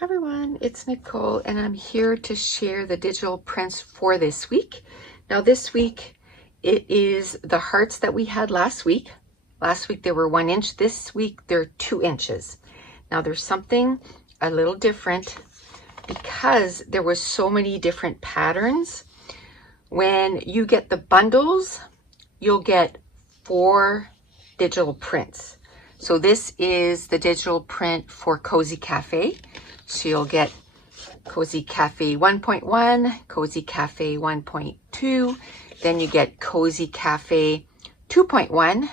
Hi everyone, it's Nicole and I'm here to share the digital prints for this week. Now this week it is the hearts that we had last week. Last week they were 1 inch, this week they're 2 inches. Now there's something a little different because there was so many different patterns. When you get the bundles, you'll get 4 digital prints. So this is the digital print for Cozy Cafe. So you'll get Cozy Cafe 1.1, Cozy Cafe 1.2, then you get Cozy Cafe 2.1,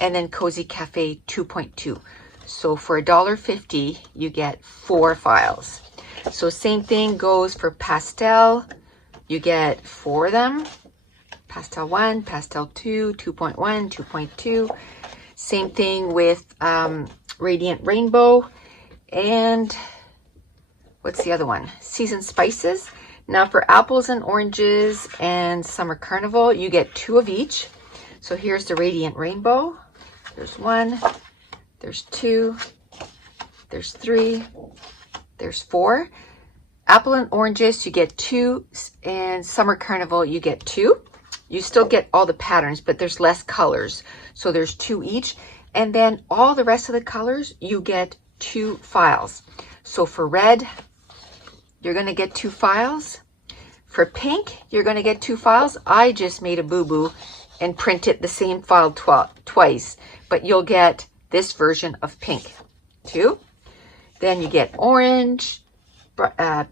and then Cozy Cafe 2.2. So for $1.50, you get 4 files. So same thing goes for Pastel. You get 4 of them. Pastel 1, Pastel 2, 2.1, 2.2. Same thing with Radiant Rainbow. And what's the other one? Seasoned Spices. Now for Apples and Oranges and Summer Carnival, you get 2 of each. So here's the Radiant Rainbow. There's 1, there's 2, there's 3, there's 4. Apple and Oranges, you get 2, and Summer Carnival, you get 2. You still get all the patterns, but there's less colors. So there's 2 each. And then all the rest of the colors, you get 2 files. So for red, you're going to get 2 files. For pink, you're going to get 2 files. I just made a boo-boo and printed the same file twice, but you'll get this version of pink, 2. Then you get orange,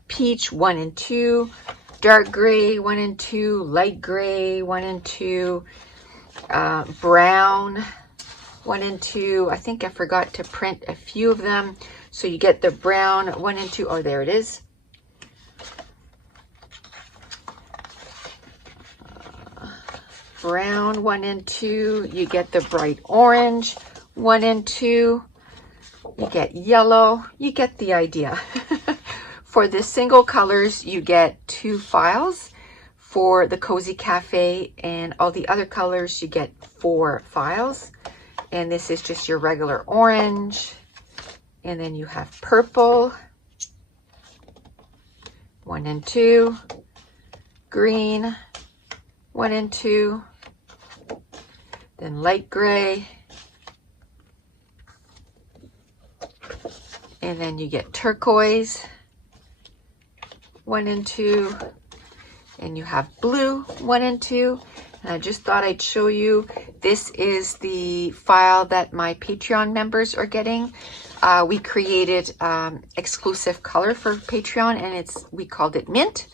peach 1 and 2, dark gray 1 and 2, light gray 1 and 2, brown 1 and 2. I think I forgot to print a few of them. So you get the brown 1 and 2. Oh, there it is. Brown 1 and 2. You get the bright orange 1 and 2. You get yellow. You get the idea. For the single colors, you get 2 files. For the Cozy Cafe and all the other colors, you get 4 files. And this is just your regular orange. And then you have purple, 1 and 2, green, 1 and 2, then light gray, and then you get turquoise, 1 and 2, and you have blue, 1 and 2. And I just thought I'd show you, this is the file that my Patreon members are getting. We created exclusive color for Patreon, and we called it Mint.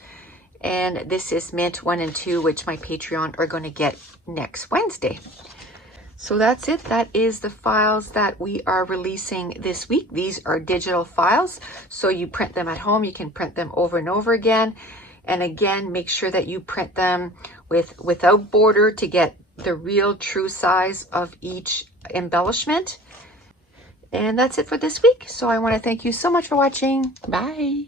And this is Mint 1 and 2, which my Patreon are going to get next Wednesday. So that's it. That is the files that we are releasing this week. These are digital files, so you print them at home. You can print them over and over again. And again, make sure that you print them without border to get the real true size of each embellishment. And that's it for this week. So I want to thank you so much for watching. Bye.